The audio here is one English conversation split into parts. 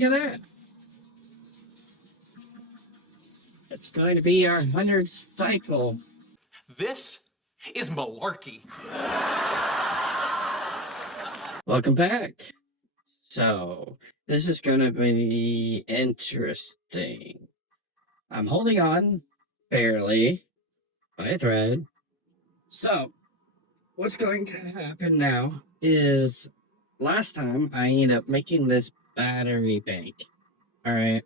look at that. It's going to be our 100th cycle. This is malarkey. Welcome back. So, this is going to be interesting. I'm holding on, barely, by a thread. So, what's going to happen now is, last time I ended up making this battery bank. Alright.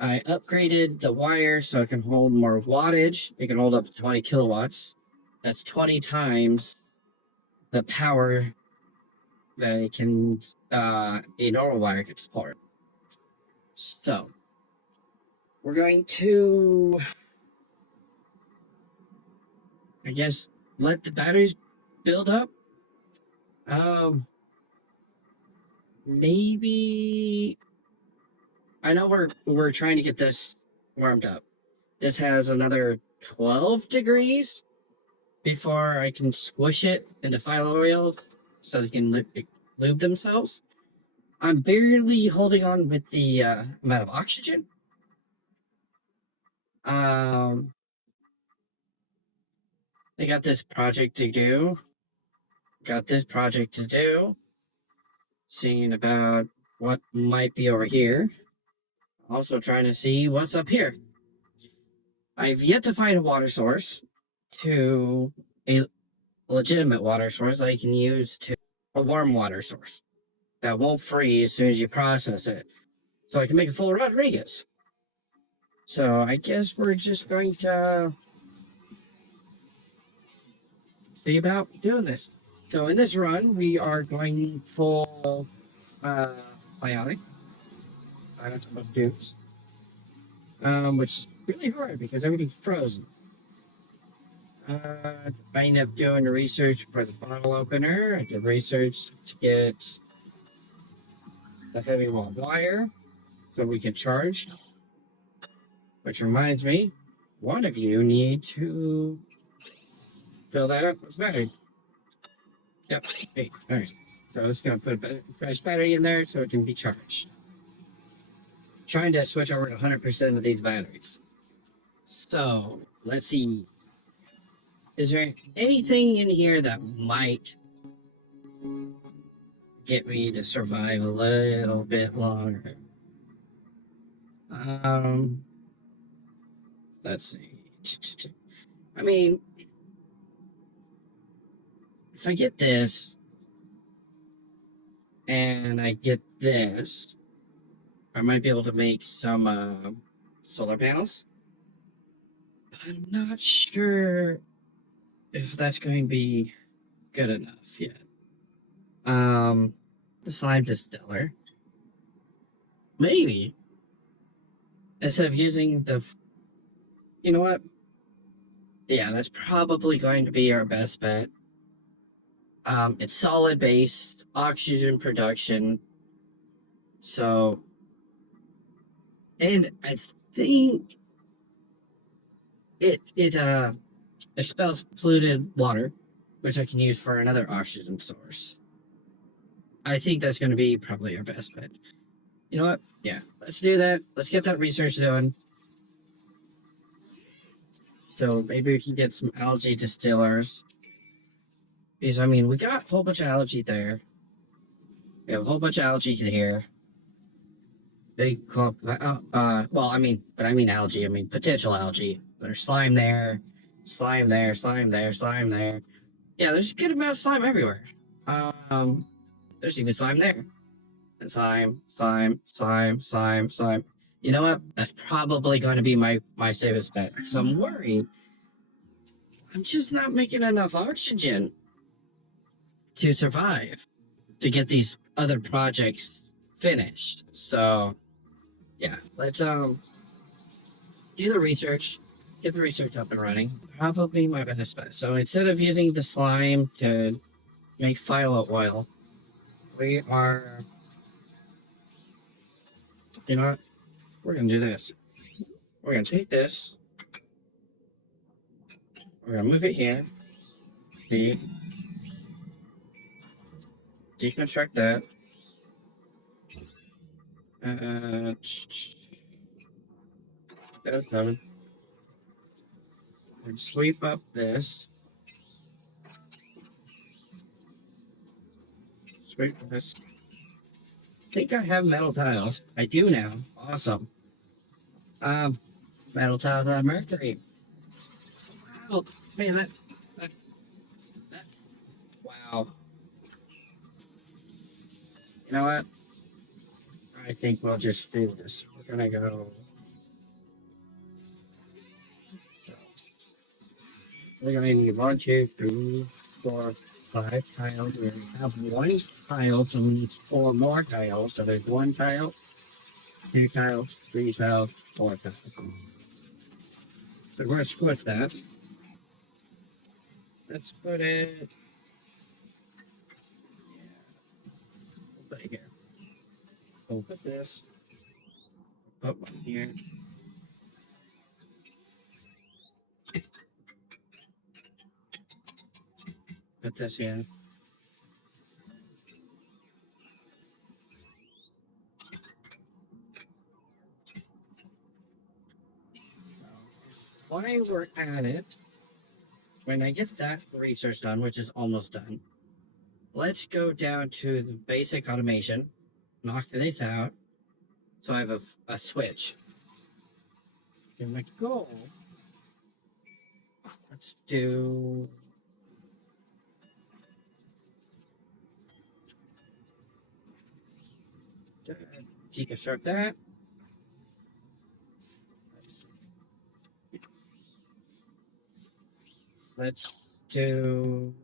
I upgraded the wire so it can hold more wattage. It can hold up to 20 kilowatts. That's 20 times the power that it can, a normal wire can support. So, we're going to, I guess, let the batteries build up. Maybe, I know we're trying to get this warmed up. This has another 12 degrees before I can squish it into file oil so they can lube themselves. I'm barely holding on with the amount of oxygen. They got this project to do. Seeing about what might be over here. Also trying to see what's up here. I've yet to find a water source to a legitimate water source that I can use to a warm water source that won't freeze as soon as you process it. So I can make a full Rodriguez. So I guess we're just going to see about doing this. So in this run, we are going full bionic. I don't know about dudes. Which is really hard because everything's frozen. I ended up doing research for the bottle opener. I did research to get the heavy wall wire so we can charge. Which reminds me, one of you need to fill that up with battery. Yep. Hey, all right. So it's going to put a fresh battery in there so it can be charged. Trying to switch over to 100% of these batteries. So let's see. Is there anything in here that might get me to survive a little bit longer? Let's see. I mean, if I get this and I get this, I might be able to make some solar panels. But I'm not sure if that's going to be good enough yet. The slime distiller. Maybe. Instead of using the... You know what? Yeah, that's probably going to be our best bet. It's solid base, oxygen production. So... And I think it expels polluted water, which I can use for another oxygen source. I think that's going to be probably our best bet. You know what? Yeah, let's do that. Let's get that research done. So maybe we can get some algae distillers. Because, I mean, we got a whole bunch of algae there. We have a whole bunch of algae here. Big clump. Well, I mean algae. I mean potential algae. There's slime there, slime there, slime there, slime there. Yeah, there's a good amount of slime everywhere. There's even slime there. And slime. You know what? That's probably going to be my safest bet. Because I'm worried. I'm just not making enough oxygen to survive. To get these other projects finished. So, yeah. Let's, do the research. Get the research up and running. Probably my best bet. So instead of using the slime to make phyllo oil, we are... You know what? We're going to do this. We're going to take this. We're going to move it here. Deconstruct that. That's 7. And sweep up this. Sweep this. I think I have metal tiles. I do now. Awesome. Metal tiles out of mercury. Wow. Man, that wow. You know what? I think we'll just do this. We're gonna go. We're gonna need 1, 2, 3, 4, 5 tiles. We have 1 tile, so we need 4 more tiles. So there's 1 tile, 2 tiles, 3 tiles, 4 tiles. So we're gonna squish that. Let's put it. We'll put it here. We'll put this. Put one here. Put this here. While we're at it, when I get that research done, which is almost done, let's go down to the basic automation, knock this out, so I have a switch. And my goal, let's do deconstruct that. Let's do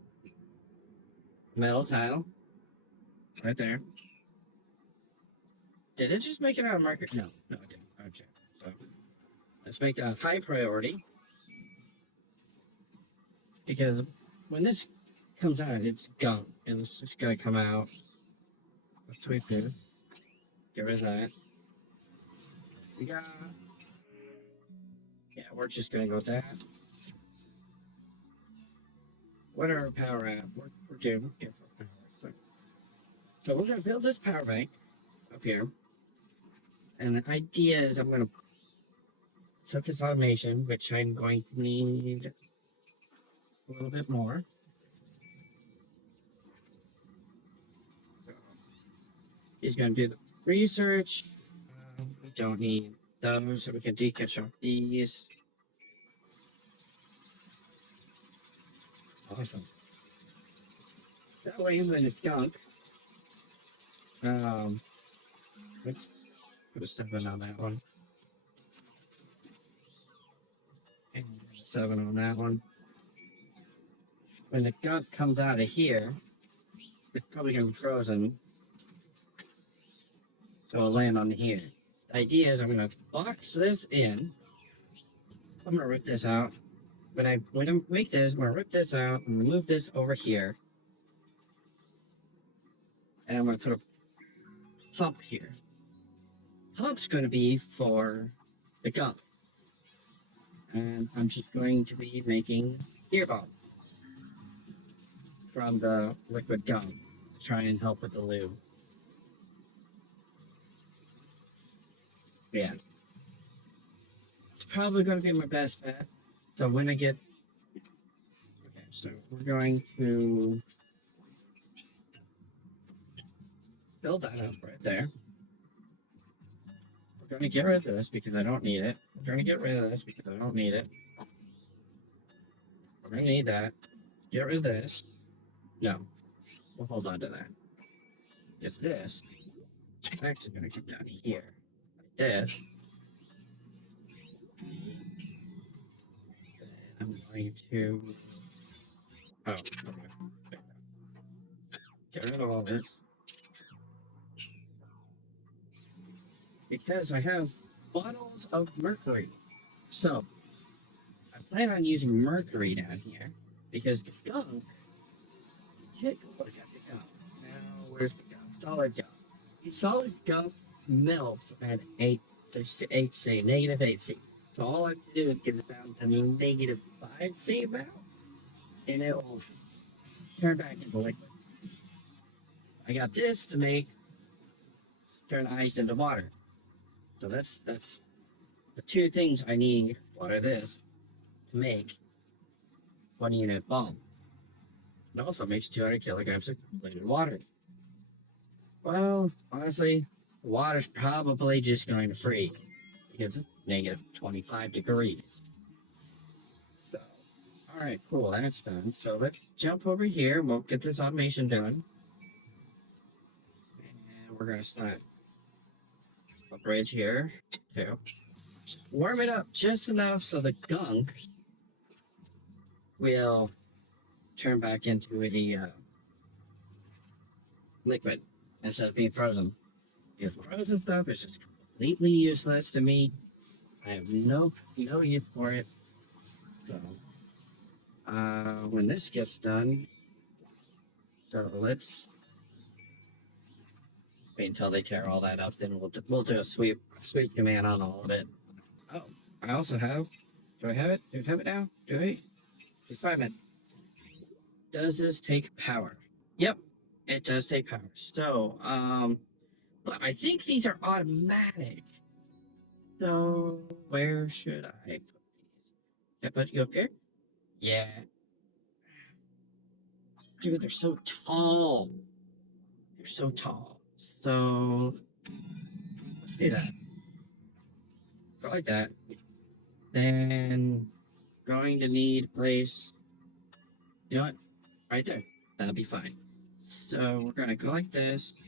metal tile right there. Did it just make it out of marker? No, it didn't. Okay, so let's make that a high priority because when this comes out, it's gunk and it's just gonna come out. Let's sweep this. Get rid of that. We got. Yeah, we're just gonna go with that. What are our power at? We're good. Yeah, power. So we're gonna build this power bank up here. And the idea is I'm gonna set this automation, which I'm going to need a little bit more. So he's gonna do the research. We don't need those, so we can deconstruct these. Awesome. That way, when it's gunk, let's put a 7 on that one. And 7 on that one. When the gunk comes out of here, it's probably gonna be frozen. So I'll land on here. The idea is I'm gonna box this in. I'm gonna rip this out. When I make this, I'm gonna rip this out and move this over here. And I'm gonna put a pump here. Pump's gonna be for the gunk. And I'm just going to be making gear bomb from the liquid gunk to try and help with the lube. Yeah. It's probably gonna be my best bet. So when I get okay, so we're going to build that up right there. We're going to get rid of this because I don't need it. We're going to get rid of this because I don't need it. We're going to need that. Get rid of this. No. We'll hold on to that. Because this is actually going to come down here. Like this. And I'm going to... Oh, okay. Get rid of all this. Because I have bottles of mercury. So, I plan on using mercury down here. Because the gunk... Look at the gunk. Now, where's the gunk? Solid gunk. The solid gunk melts at 8C, negative 8C. So all I have to do is get it down to negative 5C about, and it will turn back into liquid. I got this to make turn ice into water. So that's the two things I need. What it is to make 1 unit bomb. It also makes 200 kilograms of plated water. Well, honestly, the water's probably just going to freeze because it's negative 25 degrees. So, alright, cool, that's done. So let's jump over here. We'll get this automation done. And we're going to start a bridge here, too. Just warm it up just enough so the gunk will turn back into the liquid instead of being frozen. Because frozen stuff is just completely useless to me. I have no use for it. So, when this gets done, so let's wait until they tear all that up. Then we'll do a sweep command on all of it. Oh, I also have. Do I have it? Do I have it now? Do I? Refinement. Does this take power? Yep, it does take power. So, but I think these are automatic. So where should I put these? Can I put you up here? Yeah. Dude, they're so tall. They're so tall. So let's do that. Go like that. Then going to need a place. You know what? Right there. That'll be fine. So we're gonna go like this.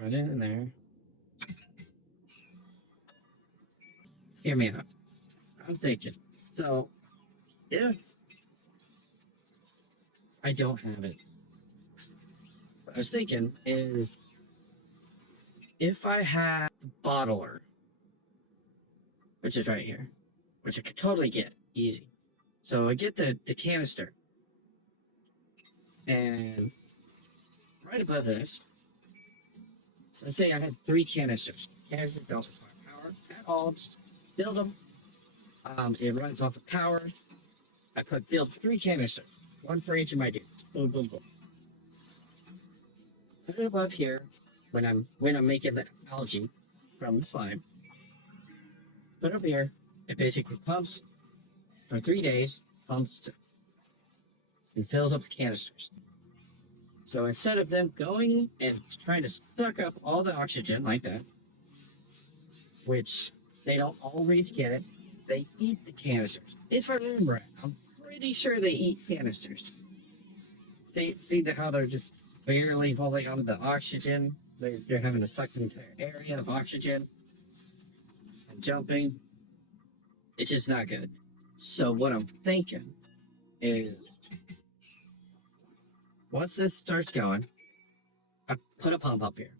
Right in there. Hear me out. I'm thinking. So if I don't have it, what I was thinking is if I have the bottler, which is right here, which I could totally get easy. So I get the canister, and right above this, let's say I had 3 canisters. Canisters don't require power at all. Just build them. It runs off of power. I could build 3 canisters, one for each of my dudes. Boom, boom, boom. Put it above here when I'm making the algae from the slime. Put it up here. It basically pumps for 3 days, pumps and fills up the canisters. So instead of them going and trying to suck up all the oxygen like that, which they don't always get it, they eat the canisters. If I remember it, I'm pretty sure they eat canisters. See how they're just barely holding onto the oxygen? They're having to suck the entire area of oxygen and jumping. It's just not good. So what I'm thinking is, once this starts going, I put a pump up here.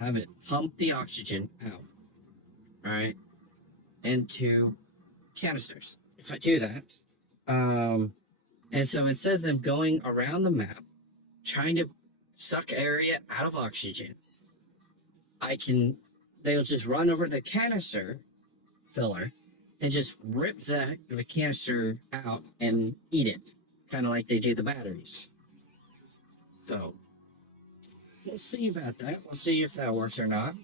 Have it pump the oxygen out, right, into canisters. If I do that, and so instead of them going around the map, trying to suck area out of oxygen, they'll just run over the canister filler and just rip the canister out and eat it, kind of like they do the batteries. So we'll see about that. We'll see if that works or not.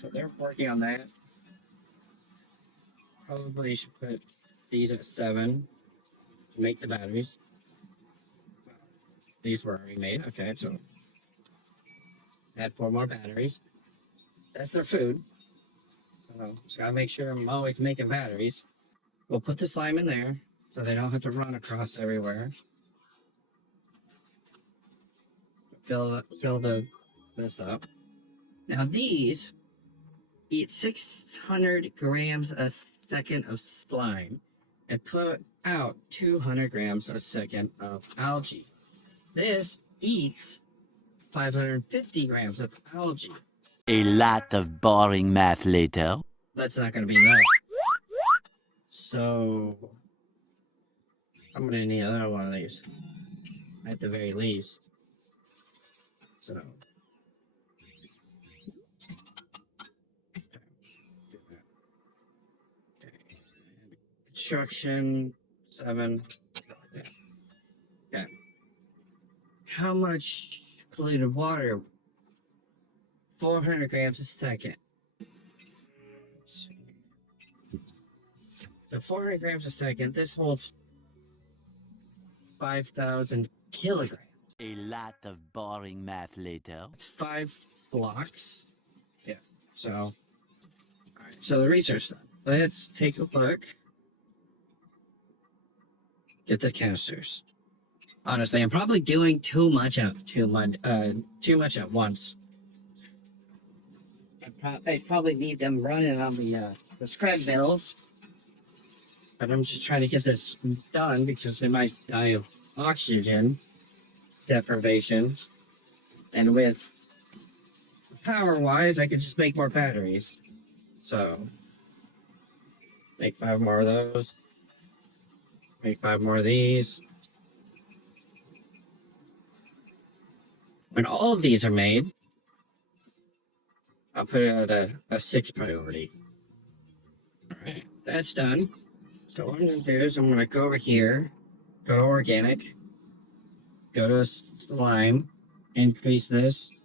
So they're working on that. Probably should put these at 7 to make the batteries. These were already made. Okay, so add 4 more batteries. That's their food. So gotta make sure I'm always making batteries. We'll put the slime in there so they don't have to run across everywhere. Fill this up. Now these eat 600 grams a second of slime and put out 200 grams a second of algae. This eats 550 grams of algae. A lot of boring math later. That's not going to be enough. So I'm going to need another one of these at the very least. So okay. Do that. Okay. construction, 7. Okay. How much polluted water? 400 grams a second. So 400 grams a second. This holds 5,000 kilograms. A lot of boring math later. It's 5 blocks. Yeah. So, all right. So the research done. Let's take a look. Get the canisters. Honestly, I'm probably doing too much at once. I probably need them running on the treadmills, but I'm just trying to get this done because they might die of oxygen deprivation. And with power-wise, I could just make more batteries. So, make 5 more of those. Make 5 more of these. When all of these are made, I'll put it at a 6 priority. Alright, that's done. So what I'm going to do is I'm going to go over here, go to organic, go to slime, increase this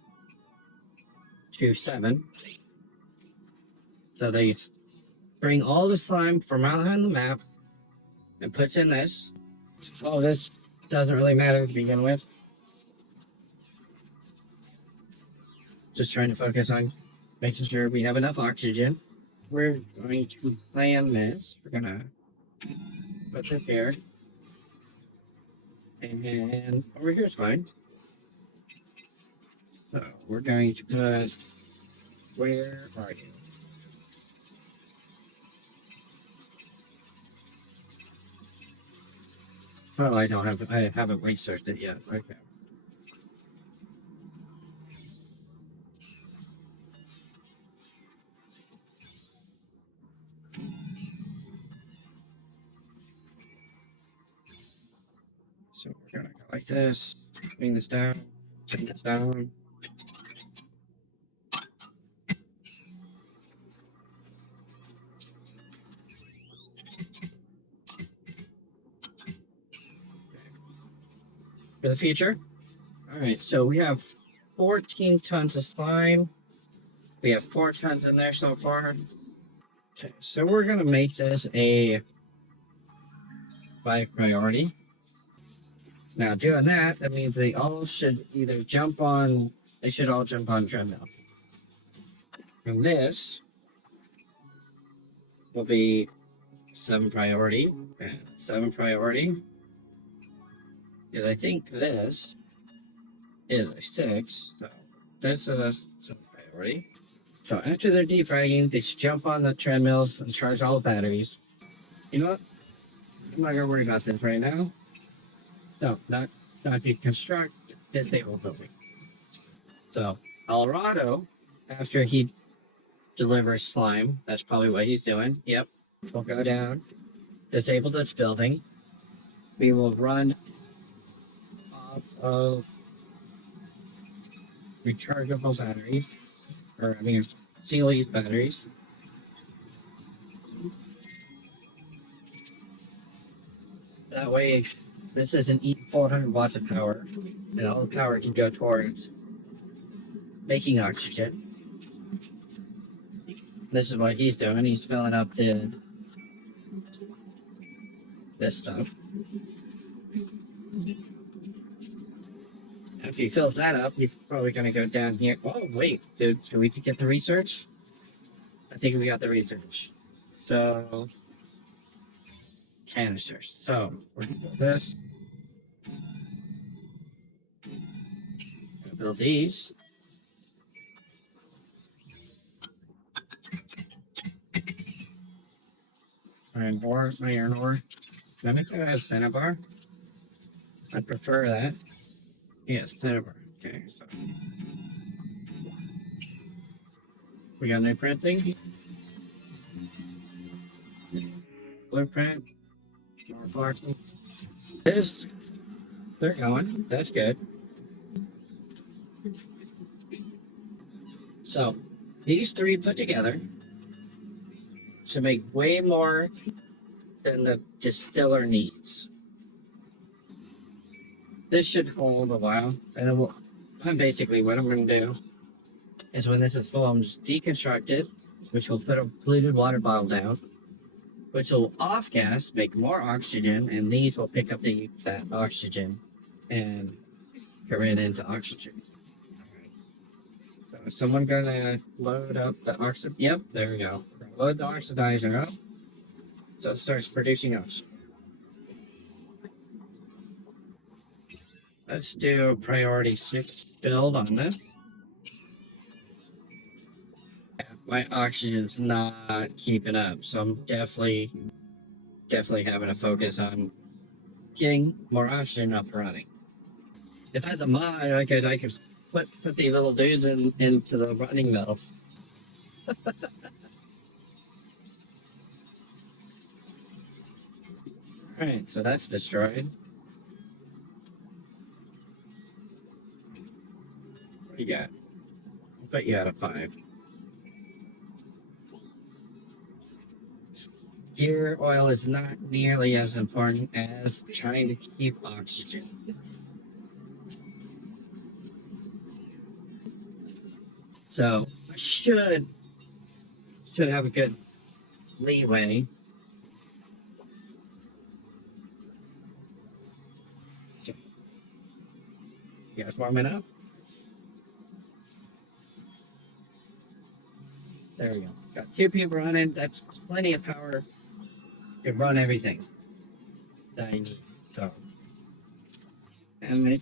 to 7. So they bring all the slime from out on the map and puts in this. Oh, this doesn't really matter to begin with. Just trying to focus on making sure we have enough oxygen. We're going to plan this. We're going to put this here. And over here is fine. So we're going to put, where are you? Oh, I haven't researched it yet. Okay. So we're gonna go like this, bring this down, bring this down. For the future. Alright, so we have 14 tons of slime. We have 4 tons in there so far. Okay, so we're gonna make this a 5 priority. Now doing that means they all should either they should all jump on treadmill. And this will be 7 priority, and 7 priority, because I think this is a 6, so this is a 7 priority. So after they're defragging, they should jump on the treadmills and charge all the batteries. You know what? I'm not gonna worry about this right now. No, not deconstruct, disable building. So Colorado, after he delivers slime, that's probably what he's doing. Yep. We'll go down, disable this building. We will run off of rechargeable batteries, or I mean, single-use batteries. That way, this isn't 400 watts of power, and all the power can go towards making oxygen. This is what he's doing. He's filling up this stuff. If he fills that up, he's probably going to go down here. Oh, wait, dude, do we get the research? I think we got the research. So, canisters. So, we're going to build this. Build these. Iron ore. Let me try a cinnabar. I prefer that. Yes, cinnabar. Okay, so we got new printing. Blueprint. More parts. This. They're going. That's good. So, these 3 put together should make way more than the distiller needs. This should hold a while, and it will, basically what I'm going to do is when this is full, I'm just deconstruct it, which will put a polluted water bottle down, which will off gas, make more oxygen, and these will pick up that oxygen and convert it into oxygen. So is someone gonna load up the oxygen? Yep, there we go. Load the oxidizer up so it starts producing oxygen. Let's do a priority 6 build on this. My oxygen's not keeping up, so I'm definitely having to focus on getting more oxygen up and running. If I had the mod, I could put these little dudes into the running valves. Alright, so that's destroyed. What do you got? I'll put you out of 5. Gear oil is not nearly as important as trying to keep oxygen. So I should have a good leeway. So, you guys warming up? There we go. Got 2 people running. That's plenty of power to run everything that I need. So, and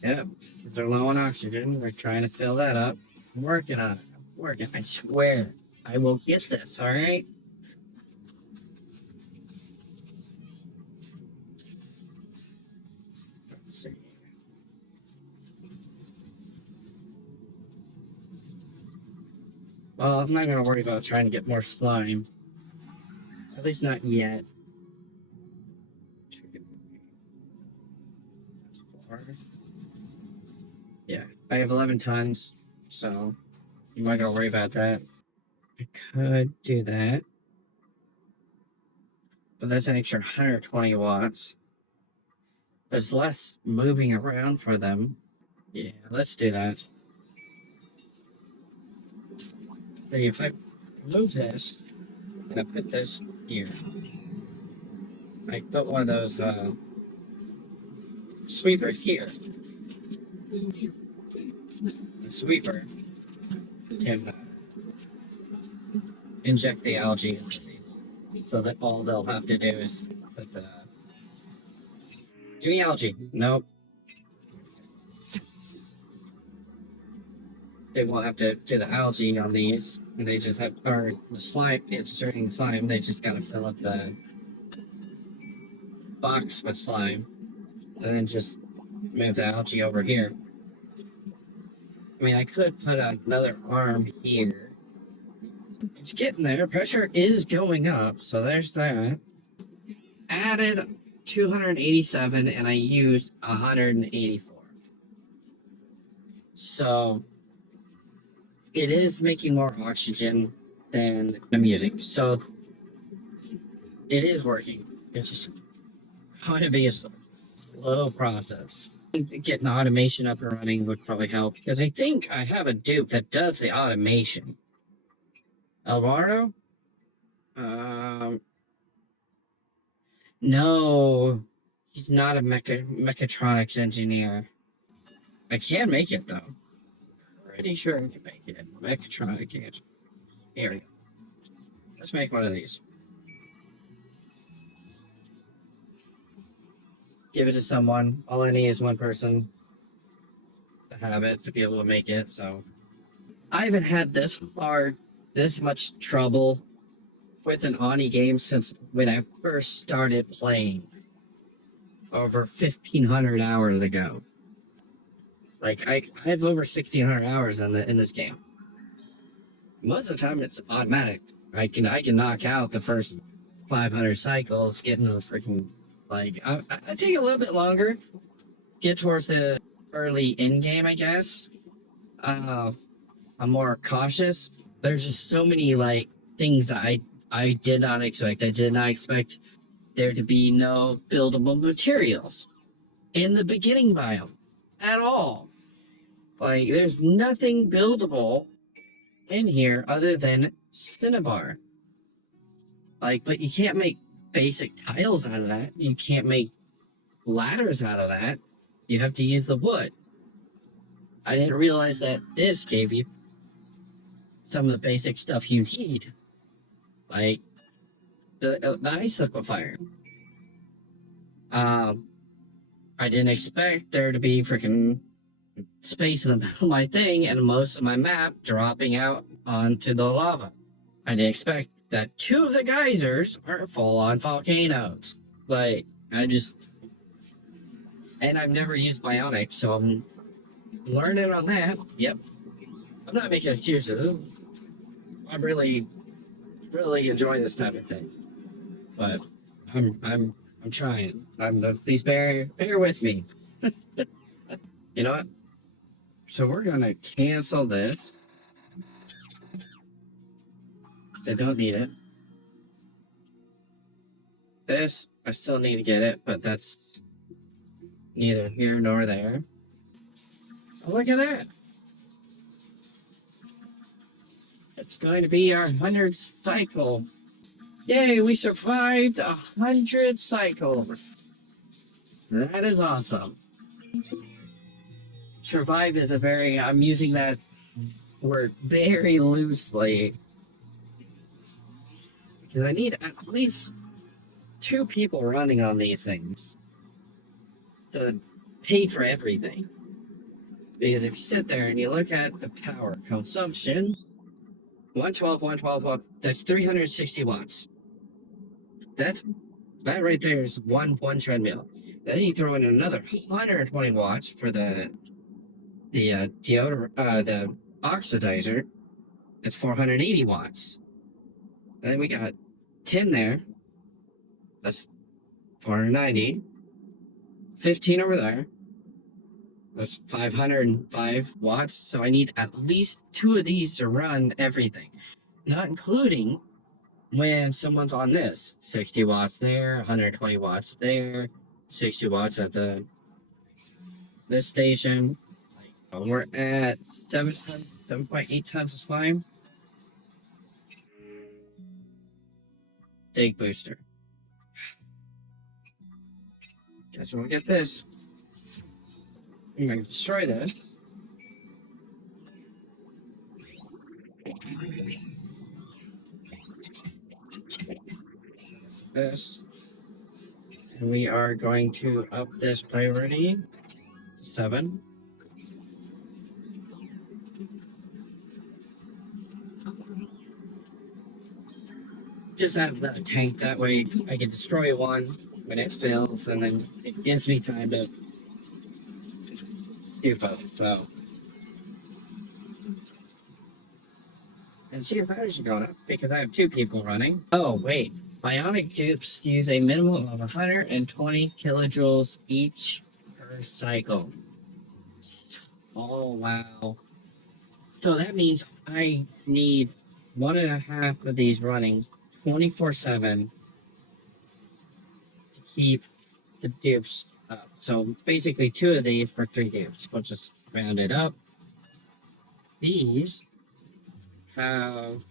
they're low on oxygen. We're trying to fill that up. I'm working on it. I'm working. I swear, I will get this. All right. Let's see. Well, I'm not gonna worry about trying to get more slime. At least not yet. 4. Yeah, I have 11 tons, so I'm not gonna worry about that. I could do that, but that's an extra 120 watts. There's less moving around for them. Yeah, let's do that. So if I move this and I put this here, I put one of those sweepers here. The sweeper can inject the algae into these, so that all they'll have to do is put the. Give me algae. Nope. They won't have to do the algae on these, and they just have, or the slime, inserting slime, they just gotta fill up the box with slime, and then just move the algae over here. I mean, I could put another arm here. It's getting there. Pressure is going up, so there's that. Added 287, and I used 184. So it is making more oxygen than I'm using. So it is working. It's just going to be a slow process. Getting automation up and running would probably help, because I think I have a dupe that does the automation. Alvaro? No, he's not a mechatronics engineer. I can make it though. Pretty sure I can make it. Mechatronic engineer. Here we go. Let's make one of these. Give it to someone. All I need is one person to have it, to be able to make it. So I haven't had this much trouble with an Oni game since when I first started playing over 1,500 hours ago. Like I have over 1,600 hours in this game. Most of the time it's automatic. I can knock out the first 500 cycles, get into the freaking like I take a little bit longer, get towards the early end game, I guess. I'm more cautious. There's just so many like things that I did not expect. I did not expect there to be no buildable materials in the beginning biome at all. Like, there's nothing buildable in here other than cinnabar. Like, but you can't make basic tiles out of that. You can't make ladders out of that. You have to use the wood. I didn't realize that this gave you some of the basic stuff you need, like the ice liquefier. I didn't expect there to be freaking space in the middle of my thing and most of my map dropping out onto the lava. I didn't expect that 2 of the geysers are full-on volcanoes. Like, and I've never used bionics, so I'm learning on that. Yep. I'm not making excuses. I'm really enjoying this type of thing. But I'm trying. Please bear with me. You know what? So we're gonna cancel this. Because I don't need it. This, I still need to get it, but that's neither here nor there. Oh, look at that. It's going to be our 100th cycle. Yay, we survived 100 cycles. That is awesome. Survive is I'm using that word very loosely. Because I need at least 2 people running on these things to pay for everything. Because if you sit there and you look at the power consumption, 112, that's 360 watts. That right there is one treadmill. Then you throw in another 120 watts for the oxidizer. That's 480 watts. And then we got 10 there. That's 490. 15 over there. That's 505 watts. So I need at least 2 of these to run everything. Not including when someone's on this. 60 watts there, 120 watts there, 60 watts at this station. We're at 7.8 tons of slime. Dig booster. Guess we'll get this. I'm gonna destroy this. This. And we are going to up this priority to 7. Just add another tank, that way I can destroy one when it fills, and then it gives me time to do both, so. And see your batteries are going up, because I have 2 people running. Oh, wait. Bionic dupes use a minimum of 120 kilojoules each per cycle. Oh, wow. So that means I need 1.5 of these running 24/7 to keep the dupes up. So basically 2 of these for 3 dupes. We'll just round it up. These have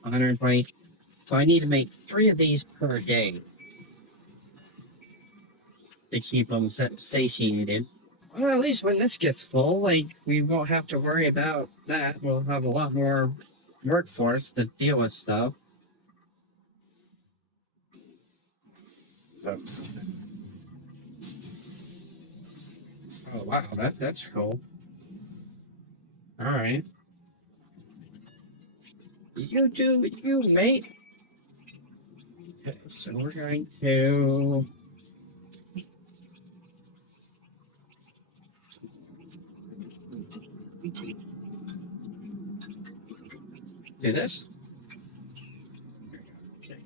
120. So I need to make 3 of these per day to keep them satiated. Well, at least when this gets full, like, we won't have to worry about that. We'll have a lot more workforce to deal with stuff. So. Oh, wow, that's cool. Alright. You do you, mate. Okay, so we're going to do this. Okay.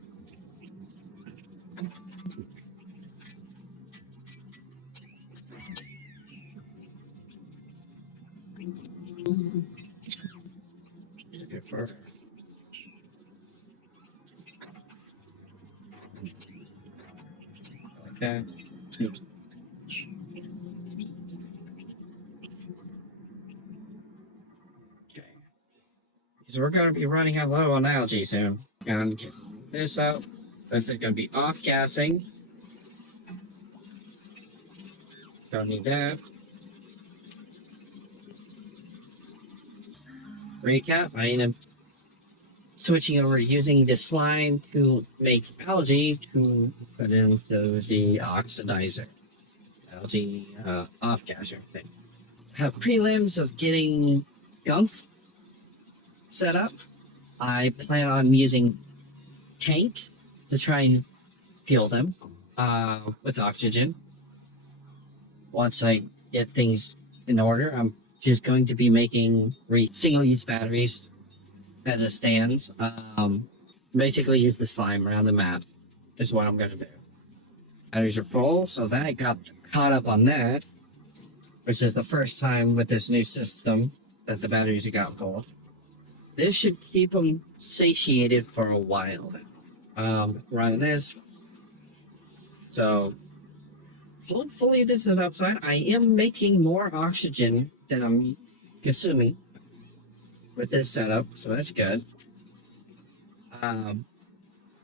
Okay, for that. Okay. Because we're going to be running out low on algae soon. And get this out. This is going to be off gassing. Don't need that. Recap, I am switching over to using the slime to make algae to put into the oxidizer. Algae off-gasser thing. Have prelims of getting gunk set up. I plan on using tanks to try and fuel them with oxygen. Once I get things in order, I'm just going to be making single-use batteries as it stands. Basically use the slime around the map is what I'm going to do. Batteries are full, so then I got caught up on that, which is the first time with this new system that the batteries have got full. This should keep them satiated for a while. Running this. So hopefully this is an upside. I am making more oxygen than I'm consuming with this setup, so that's good. I'm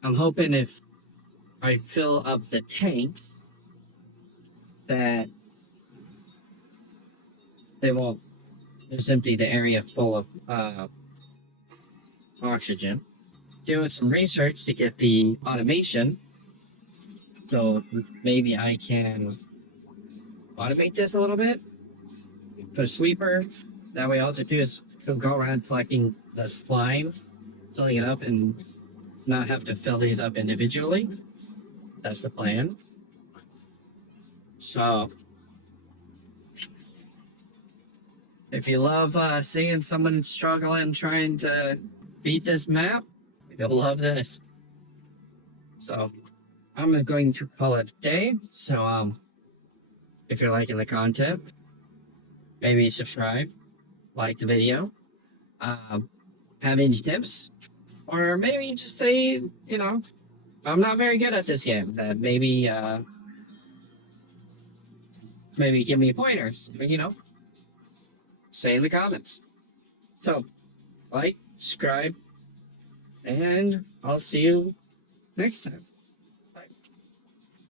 hoping if I fill up the tanks that they won't just empty the area full of oxygen. Doing some research to get the automation, so maybe I can automate this a little bit. Put a sweeper. That way all to do is go around collecting the slime, filling it up, and not have to fill these up individually. That's the plan. So, if you love seeing someone struggling trying to beat this map, you'll love this. So, I'm going to call it a day. So, if you're liking the content, maybe subscribe, like the video, have any tips, or maybe just say, I'm not very good at this game. That maybe give me pointers, say in the comments. So, like, subscribe, and I'll see you next time.